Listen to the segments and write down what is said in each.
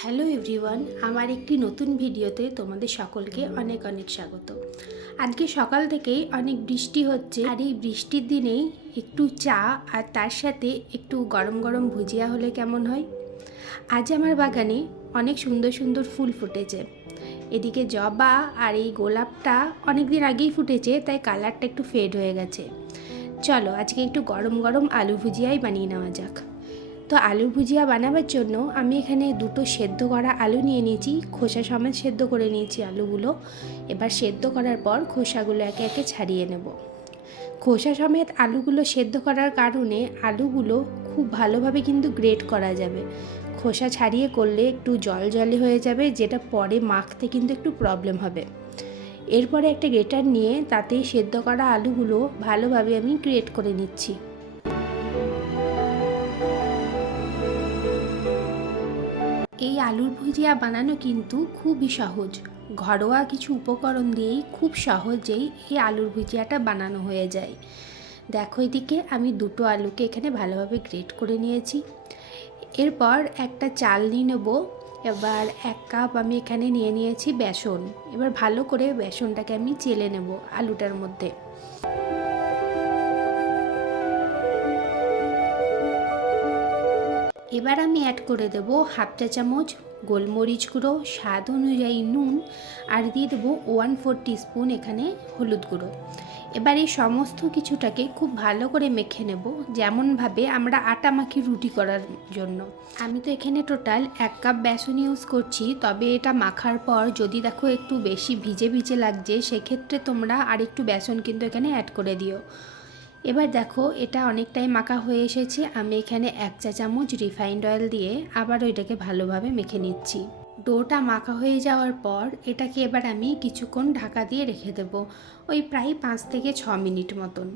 Hello everyone, আমার একটি নতুন ভিডিওতে তোমাদের সকলকে অনেক অনেক স্বাগত। আজকে সকাল থেকেই অনেক বৃষ্টি হচ্ছে, আর এই বৃষ্টির দিনেই একটু চা আর তার সাথে একটু গরম গরম ভুজিয়া হলে কেমন হয়। আজ আমার বাগানে অনেক সুন্দর সুন্দর ফুল ফুটেছে। এদিকে জবা আর এই গোলাপটা অনেক দিন আগেই ফুটেছে, তাই কালারটা একটু ফেড হয়ে গেছে। চলো আজকে একটু গরম গরম আলু ভুজিয়াই বানিয়ে নেওয়া যাক। তো আলুর ভুজিয়া বানাবার জন্য আমি এখানে দুটো সেদ্ধ করা আলু নিয়ে নিয়েছি, খোসা সমেত সেদ্ধ করে নিয়েছি আলুগুলো। এবার সেদ্ধ করার পর খোসাগুলো একে একে ছাড়িয়ে নেব। খোসা সমেত আলুগুলো সেদ্ধ করার কারণে আলুগুলো খুব ভালোভাবে কিন্তু গ্রেট করা যাবে। খোসা ছাড়িয়ে করলে একটু জল জলে হয়ে যাবে, যেটা পরে মাখতে কিন্তু একটু প্রবলেম হবে। এরপরে একটা গ্রেটার নিয়ে তাতেই সেদ্ধ করা আলুগুলো ভালোভাবে আমি গ্রেট করে নিচ্ছি। এই আলুর ভুজিয়া বানানো কিন্তু খুবই সহজ। ঘরোয়া কিছু উপকরণ দিয়েই খুব সহজেই এই আলুর ভুজিয়াটা বানানো হয়ে যায়। দেখো, এদিকে আমি দুটো আলুকে এখানে ভালোভাবে গ্রেট করে নিয়েছি। এরপর একটা চাল নিয়ে নেব। এবার 1 কাপ আমি এখানে নিয়ে নিয়েছি বেসন। এবার ভালো করে বেসনটাকে আমি চেলে নেব আলুটার মধ্যে। এবার আমি অ্যাড করে দেবো 1/2 চা চামচ গোলমরিচ গুঁড়ো, স্বাদ অনুযায়ী নুন, আর দিয়ে দেবো 1/4 টিস্পুন এখানে হলুদ গুঁড়ো। এবার এই সমস্ত কিছুটাকে খুব ভালো করে মেখে নেব, যেমনভাবে আমরা আটা মাখি রুটি করার জন্য। আমি তো এখানে টোটাল 1 কাপ বেসন ইউজ করছি, তবে এটা মাখার পর যদি দেখো একটু বেশি ভিজে ভিজে লাগছে, সেক্ষেত্রে তোমরা আরেকটু বেসন কিন্তু এখানে অ্যাড করে দিও। এবার দেখো, এটা অনেকটাই মাখা হয়ে এসেছে। আমি এখানে 1 চা চামচ রিফাইন্ড অয়েল দিয়ে আবারও এটাকে ভালোভাবে মেখে নিচ্ছি। ডোটা মাখা হয়ে যাওয়ার পর এটাকে এবার আমি কিছুক্ষণ ঢাকা দিয়ে রেখে দেব, ওই প্রায় 5 থেকে 6 মিনিট মতন।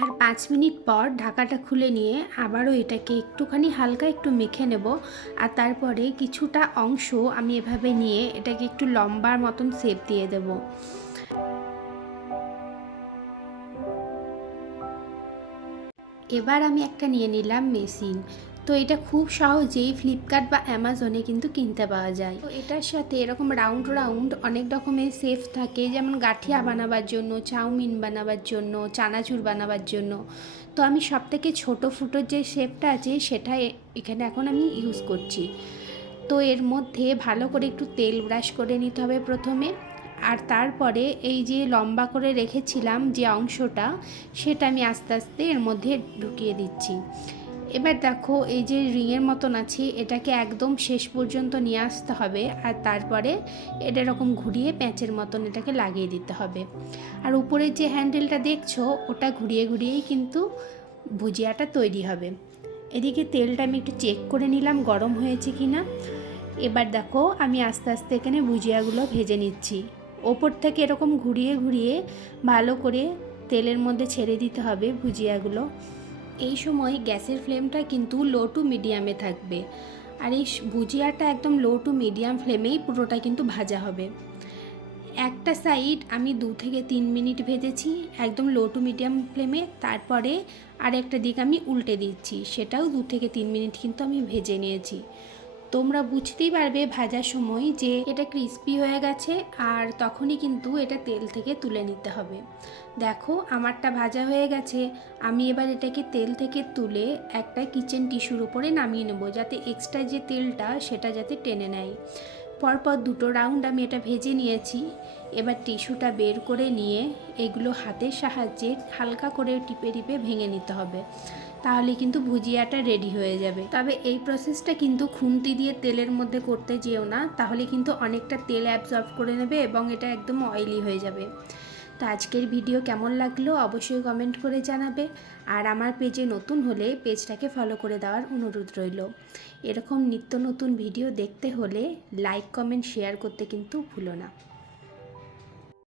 আর 5 মিনিট পর ঢাকাটা খুলে নিয়ে আবারও এটাকে একটুখানি হালকা একটু মেখে নেব। আর তারপরে কিছুটা অংশ আমি এভাবে নিয়ে এটাকে একটু লম্বার মতন শেপ দিয়ে দেবো। এবার আমি একটা নিয়ে নিলাম মেশিন। তো এটা খুব সহজেই ফ্লিপকার্ট বা অ্যামাজনে কিন্তু কিনতে পাওয়া যায়। তো এটার সাথে এরকম রাউন্ড রাউন্ড অনেক রকমের শেপ থাকে, যেমন গাঠিয়া বানাবার জন্য, চাউমিন বানাবার জন্য, চানাচুর বানাবার জন্য। তো আমি সবথেকে ছোটো ফুটোর যে শেপটা আছে সেটা এখানে এখন আমি ইউজ করছি। তো এর মধ্যে ভালো করে একটু তেল ব্রাশ করে নিতে হবে প্রথমে। আর তারপরে এই যে লম্বা করে রেখেছিলাম যে অংশটা, সেটা আমি আস্তে আস্তে এর মধ্যে ঢুকিয়ে দিচ্ছি। এবার দেখো, এই যে রিংয়ের মতন আছে, এটাকে একদম শেষ পর্যন্ত নিয়ে আসতে হবে। আর তারপরে এটা এরকম ঘুরিয়ে প্যাঁচের মতন এটাকে লাগিয়ে দিতে হবে। আর উপরের যে হ্যান্ডেলটা দেখছো, ওটা ঘুরিয়ে ঘুরিয়েই কিন্তু ভুজিয়াটা তৈরি হবে। এদিকে তেলটা আমি একটু চেক করে নিলাম গরম হয়েছে কি না। এবার দেখো, আমি আস্তে আস্তে এখানে ভুজিয়াগুলো ভেজে নিচ্ছি। ওপর থেকে এরকম ঘুরিয়ে ঘুরিয়ে ভালো করে তেলের মধ্যে ছেড়ে দিতে হবে ভুজিয়াগুলো। এই সময় গ্যাসের ফ্লেমটা কিন্তু লো টু মিডিয়ামে থাকবে। আর এই ভুজিয়াটা একদম লো টু মিডিয়াম ফ্লেমেই পুরোটা কিন্তু ভাজা হবে। একটা সাইড আমি 2 থেকে 3 মিনিট ভেজেছি একদম লো টু মিডিয়াম ফ্লেমে। তারপরে আরেকটা দিক আমি উল্টে দিচ্ছি, সেটাও 2 থেকে 3 মিনিট কিন্তু আমি ভেজে নিয়েছি। তোমরা বুঝতেই পারবে ভাজার সময় যে এটা ক্রিস্পি হয়ে গেছে, আর তখনই কিন্তু এটা তেল থেকে তুলে নিতে হবে। দেখো, আমারটা ভাজা হয়ে গেছে। আমি এবার এটাকে তেল থেকে তুলে একটা কিচেন টিস্যুর উপরে নামিয়ে নেব, যাতে এক্সট্রা যে তেলটা সেটা যাতে টেনে নেয়। পরপর 2টো রাউন্ড আমি এটা ভেজে নিয়েছি। এবার টিস্যুটা বের করে নিয়ে এগুলো হাতের সাহায্যে হালকা করে টিপে টিপে ভেঙে নিতে হবে, তাহলে কিন্তু ভুজিয়াটা রেডি হয়ে যাবে। তবে এই প্রসেসটা কিন্তু খুন্তি দিয়ে তেলের মধ্যে করতে যেও না, তাহলে কিন্তু অনেকটা তেল অ্যাবজর্ব করে নেবে এবং এটা একদম অয়েলি হয়ে যাবে। তো আজকের ভিডিও কেমন লাগলো অবশ্যই কমেন্ট করে জানাবে। আর আমার পেজে নতুন হলে পেজটাকে ফলো করে দেওয়ার অনুরোধ রইল। এরকম নিত্য নতুন ভিডিও দেখতে হলে লাইক, কমেন্ট, শেয়ার করতে কিন্তু ভুলো না।